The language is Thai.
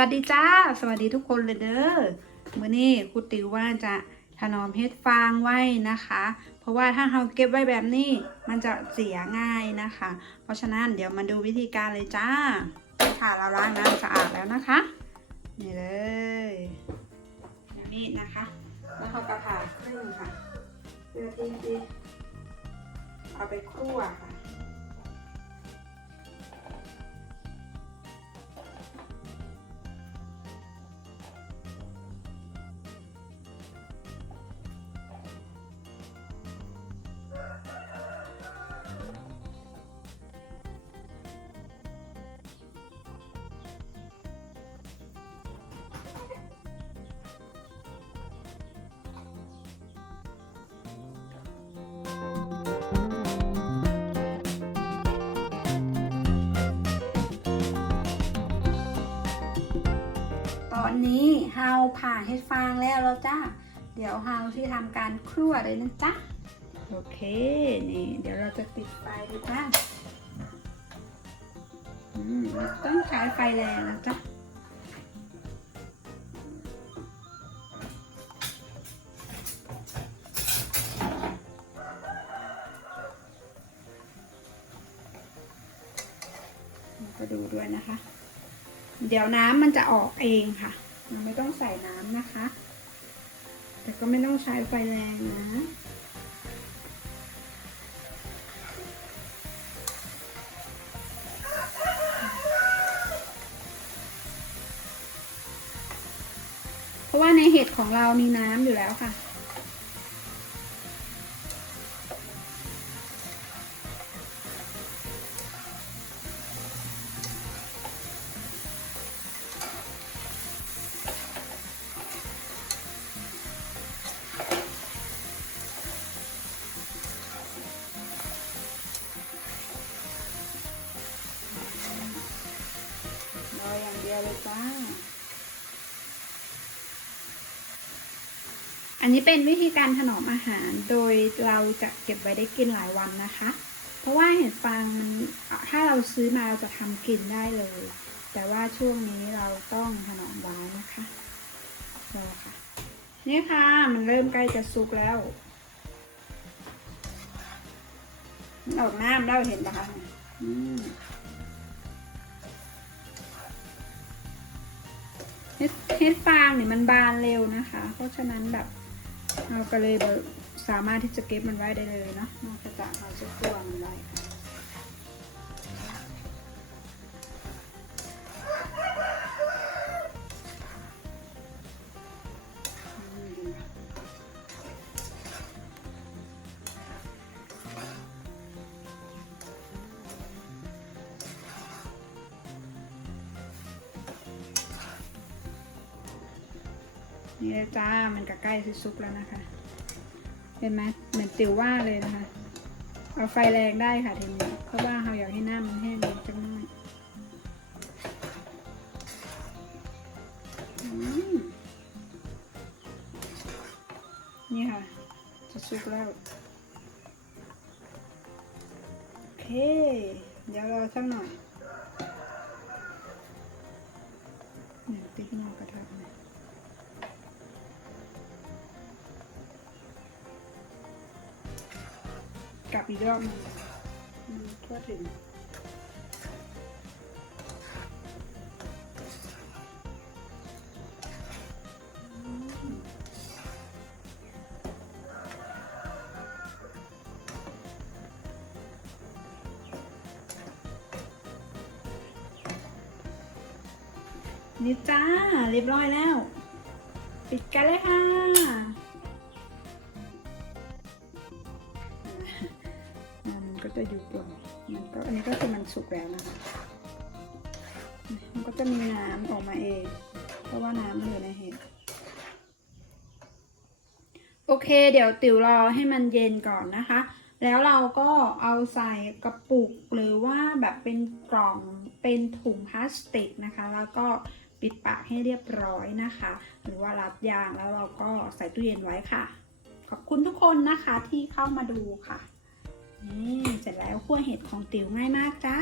วัสดีจ้า สวัสดีทุกคนเลยเด้อมื่อนี้ครูติวว่าจะถนอมเฮ็ดฟางไว้นะคะ เพราะว่าถ้าเราเก็บไว้แบบนี้มันจะเสียง่ายนะคะ เพราะฉะนั้นเดี๋ยวมาดูวิธีการเลยจ้า ค่ะเราล้างน้ำสะอาดแล้วนะคะ นี่เลยอย่างนี้นะคะ แล้วเขากระผ่าครึ่งค่ะเพื่อที่จะเอาไปคั่วค่ะ ผ่าเห็ดฟางแล้วแล้วจ้า เดี๋ยวเฮาที่ทำการครั่วเลยนะจ๊ะ โอเค นี่ เดี๋ยวเราจะปิดไฟดูจ้าอืมต้องใช้ไฟแรงนะจ๊ะก็ดูด้วยนะคะ เดี๋ยวน้ำมันจะออกเองค่ะ เราไม่ต้องใส่น้ำนะคะ แต่ก็ไม่ต้องใช้ไฟแรงนะ เพราะว่าในเห็ดของเรามีน้ำอยู่แล้วค่ะ เลยจ้า อันนี้เป็นวิธีการถนอมอาหารโดยเราจะเก็บไว้ได้กินหลายวันนะคะ เพราะว่าเห็ดฟางมันถ้าเราซื้อมาเราจะทำกินได้เลย แต่ว่าช่วงนี้เราต้องถนอมไว้นะคะรอค่ะนี่ค่ะ มันเริ่มใกล้จะสุกแล้วมันออกน้ำแล้วเห็นปะคะ เฮ็ดเฮ็ดฟางเนี่ยมันบานเร็วนะคะ เพราะฉะนั้นแบบเราก็เลยแบบสามารถที่จะเก็บมันไว้ได้เลยเนาะนอกจากเราจะคั่วมันไว้ นี่เลยจ้า มันก็ใกล้ที่สุกแล้วนะคะ เห็นไหมเหมือนติวว่าเลยนะคะ เอาไฟแรงได้ค่ะทีนี้ เพราะว่าเราอยากให้หน้ามันแห้งจังหน่อยนี่ค่ะ จะสุกแล้ว โอเค เดี๋ยวรอสักหน่อย กลับอีกรอบหนึงทั่วถึงนี่จ้า เรียบร้อยแล้ว ปิดกันเลยค่ะ ก็จะยุบลงมันก็อันนี้ก็คือมันสุกแล้วนะคะ มันก็จะมีน้ำออกมาเอง เพราะว่าน้ำมันอยู่ในเห็ดโอเค เดี๋ยวติ๋วรอให้มันเย็นก่อนนะคะ แล้วเราก็เอาใส่กระปุกหรือว่าแบบเป็นกล่องเป็นถุงพลาสติกนะคะ แล้วก็ปิดปากให้เรียบร้อยนะคะ หรือว่ารัดยางแล้วเราก็ใส่ตู้เย็นไว้ค่ะ ขอบคุณทุกคนนะคะที่เข้ามาดูค่ะ นี่เสร็จแล้วคั่วเห็ดของติ๋วง่ายมากจ้า